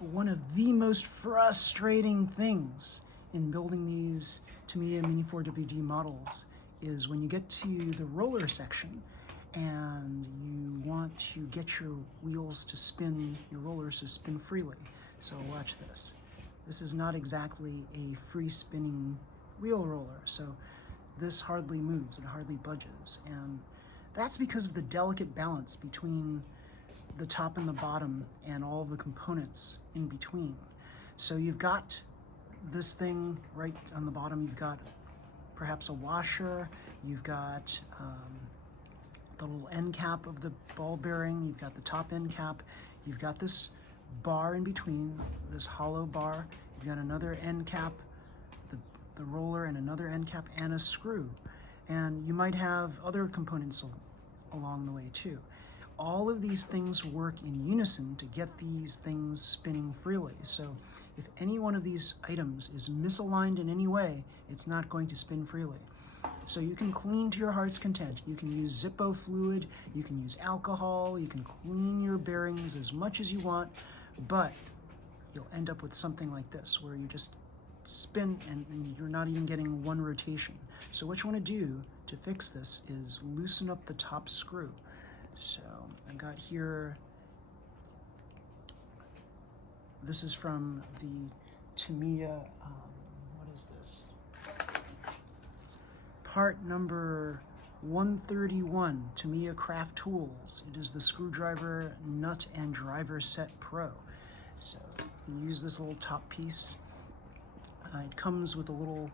one of the most frustrating things in building these Tamiya Mini 4WD models is when you get to the roller section and you want to get your wheels to spin, your rollers to spin freely. So watch this. This is not exactly a free spinning wheel roller, so this hardly moves, it hardly budges, and that's because of the delicate balance between the top and the bottom and all the components in between. So you've got this thing right on the bottom, you've got perhaps a washer, you've got the little end cap of the ball bearing, you've got the top end cap, you've got this bar in between, this hollow bar, you've got another end cap, the roller, and another end cap, and a screw. And you might have other components along the way too. All of these things work in unison to get these things spinning freely. So if any one of these items is misaligned in any way, it's not going to spin freely. So you can clean to your heart's content. You can use Zippo fluid, you can use alcohol, you can clean your bearings as much as you want, but you'll end up with something like this, where you just spin and you're not even getting one rotation. So what you want to do to fix this is loosen up the top screw. So I got here, this is from the Tamiya, what is this? Part number 131, Tamiya Craft Tools. It is the screwdriver, nut, and driver set pro. So you can use this little top piece. It comes with a little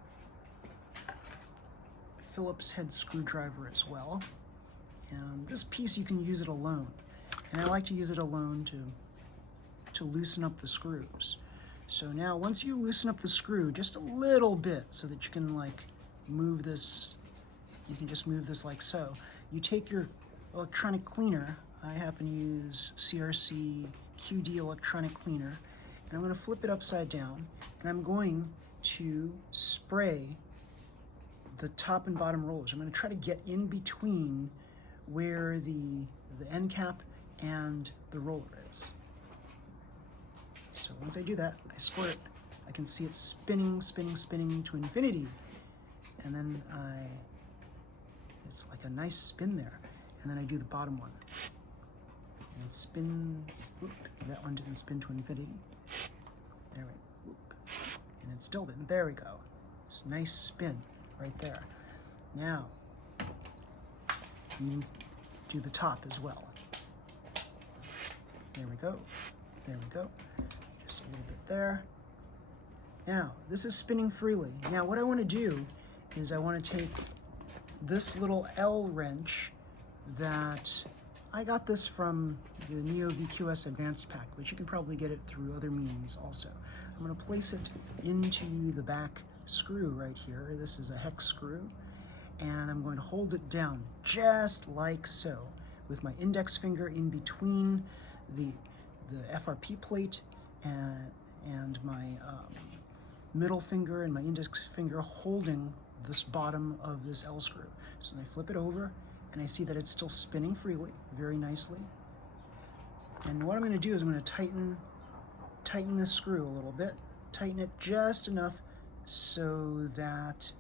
Phillips head screwdriver as well. And this piece you can use it alone. And I like to use it alone to loosen up the screws. So now once you loosen up the screw just a little bit so that you can like move this, you can just move this like so. You take your electronic cleaner. I happen to use CRC QD electronic cleaner. And I'm going to flip it upside down, and I'm going to spray the top and bottom rollers. I'm going to try to get in between where the end cap and the roller is. So once I do that, I squirt it. I can see it spinning, spinning, spinning to infinity. And then it's like a nice spin there. And then I do the bottom one. And it spins, whoop, that one didn't spin to infinity. There we go. And it still didn't. There we go. It's a nice spin right there. Now, you can do the top as well. There we go. There we go. Just a little bit there. Now, this is spinning freely. Now, what I want to do is I want to take this little L wrench that I got this from the Neo VQS Advanced Pack, but you can probably get it through other means also. I'm going to place it into the back screw right here. This is a hex screw, and I'm going to hold it down just like so with my index finger in between the FRP plate and my middle finger and my index finger holding this bottom of this L screw. So I flip it over, and I see that it's still spinning freely, very nicely. And what I'm going to do is I'm going to tighten this screw a little bit, tighten it just enough so that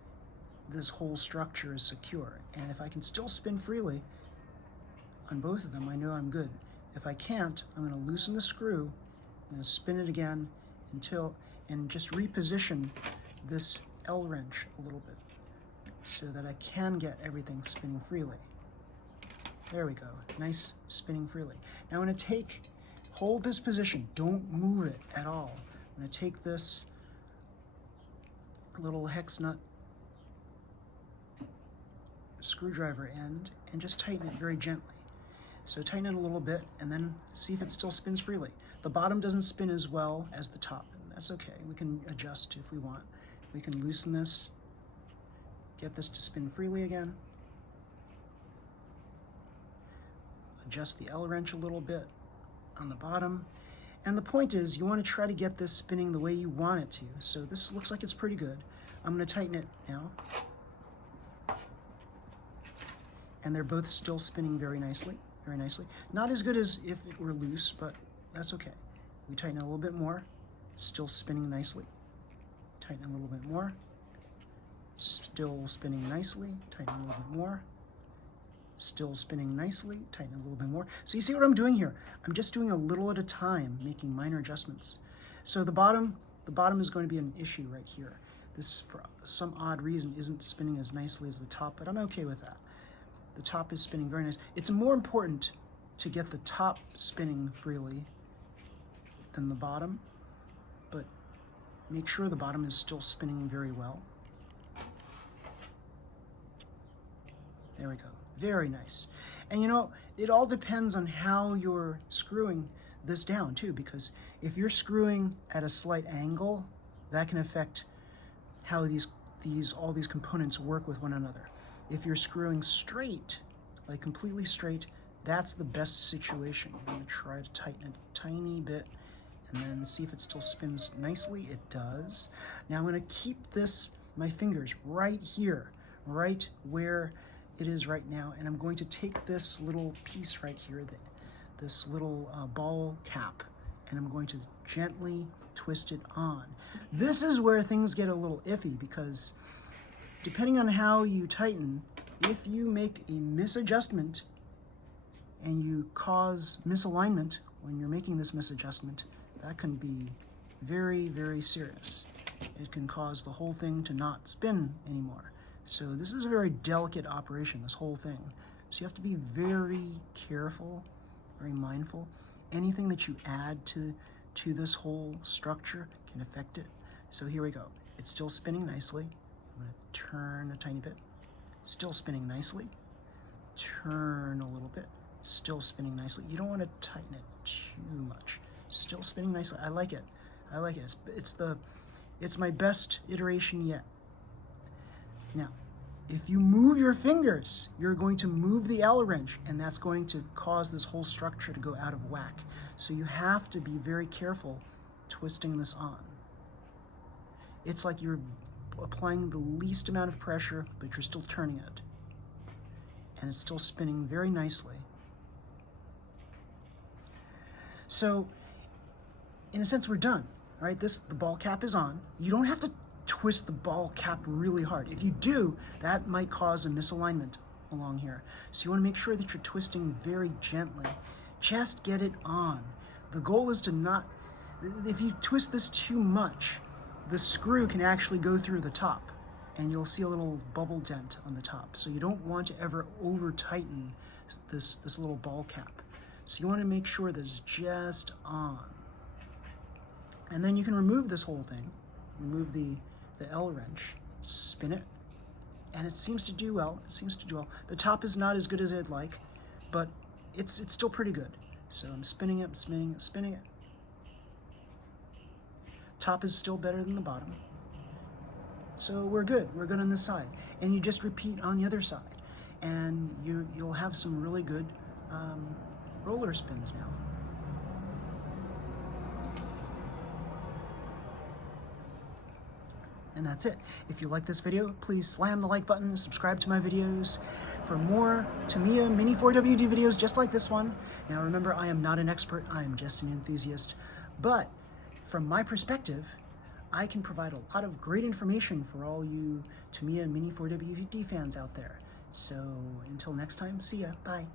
this whole structure is secure. And if I can still spin freely on both of them, I know I'm good. If I can't, I'm going to loosen the screw, I'm going to spin it again and just reposition this L wrench a little bit so that I can get everything spinning freely. There we go, nice spinning freely. Now I'm going to hold this position, don't move it at all. I'm going to take this little hex nut screwdriver end and just tighten it very gently. So tighten it a little bit and then see if it still spins freely. The bottom doesn't spin as well as the top, and that's okay. We can adjust if we want. We can loosen this, get this to spin freely again. Adjust the L wrench a little bit on the bottom. And the point is, you want to try to get this spinning the way you want it to. So this looks like it's pretty good. I'm going to tighten it now. And they're both still spinning very nicely, very nicely. Not as good as if it were loose, but that's okay. We tighten a little bit more, still spinning nicely. Tighten a little bit more, still spinning nicely. Tighten a little bit more, still spinning nicely. Tighten a little bit more. So you see what I'm doing here? I'm just doing a little at a time, making minor adjustments. So the bottom is going to be an issue right here. This, for some odd reason, isn't spinning as nicely as the top, but I'm okay with that. The top is spinning very nice. It's more important to get the top spinning freely than the bottom, but make sure the bottom is still spinning very well. There we go. Very nice. And you know, it all depends on how you're screwing this down too, because if you're screwing at a slight angle, that can affect how all these components work with one another. If you're screwing straight, like completely straight, that's the best situation. I'm going to try to tighten it a tiny bit and then see if it still spins nicely. It does. Now I'm going to keep my fingers right here, right where it is right now, and I'm going to take this little piece right here, this little ball cap, and I'm going to gently twist it on. This is where things get a little iffy, because depending on how you tighten, if you make a misadjustment and you cause misalignment when you're making this misadjustment, that can be very, very serious. It can cause the whole thing to not spin anymore. So this is a very delicate operation, this whole thing. So you have to be very careful, very mindful. Anything that you add to this whole structure can affect it. So here we go. It's still spinning nicely. I'm going to turn a tiny bit. Still spinning nicely. Turn a little bit. Still spinning nicely. You don't want to tighten it too much. Still spinning nicely. I like it. I like it. It's my best iteration yet. Now, if you move your fingers, you're going to move the L wrench, and that's going to cause this whole structure to go out of whack. So you have to be very careful twisting this on. It's like you're applying the least amount of pressure, but you're still turning it. And it's still spinning very nicely. So, in a sense, we're done, right? The ball cap is on. You don't have to twist the ball cap really hard. If you do, that might cause a misalignment along here. So you want to make sure that you're twisting very gently. Just get it on. The goal is to not, if you twist this too much, the screw can actually go through the top and you'll see a little bubble dent on the top. So you don't want to ever over tighten this little ball cap. So you want to make sure that it's just on. And then you can remove this whole thing, remove the L wrench, spin it, and it seems to do well. It seems to do well. The top is not as good as I'd like, but it's still pretty good. So I'm spinning it, spinning it, spinning it. Top is still better than the bottom. So we're good. We're good on this side. And you just repeat on the other side. And you'll have some really good roller spins now. And that's it. If you like this video, please slam the like button and subscribe to my videos for more Tamiya Mini 4WD videos just like this one. Now remember, I am not an expert, I am just an enthusiast. But from my perspective, I can provide a lot of great information for all you Tamiya Mini 4WD fans out there. So until next time, see ya, bye.